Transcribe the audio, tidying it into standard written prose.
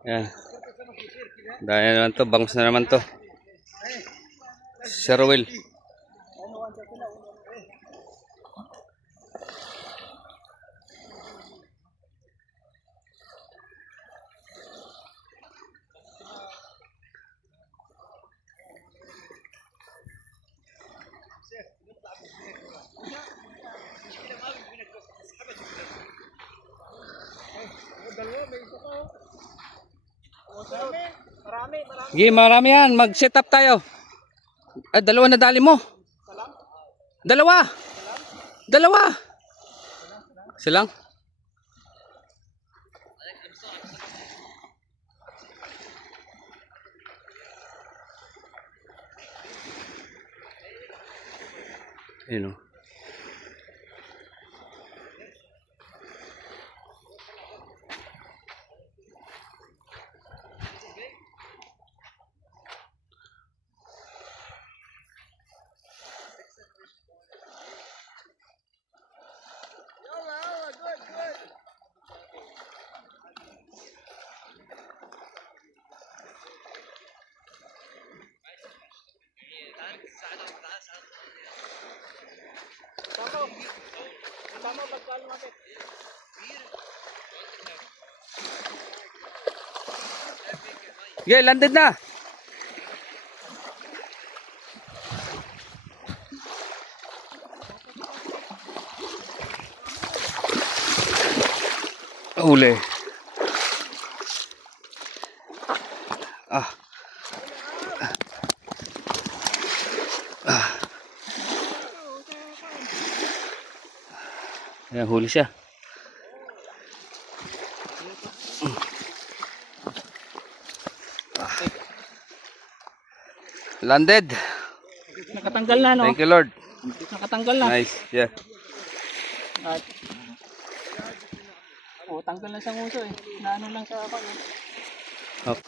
Yan. Dahil naman to, bangus na naman to. Sherwell. Sige, marami yan. Mag-set up tayo. Ay, dalawa na dali mo. Dalawa. Dalawa. Silang. Ayun o. Okay, landed na. Uli. Ah. Ayan, huli siya. Landed. Nakatanggal na, no? Thank you, Lord. Nakatanggal na. Nice. Yeah. At, tanggal na sa nguso eh. Naano lang sa ako. Oh.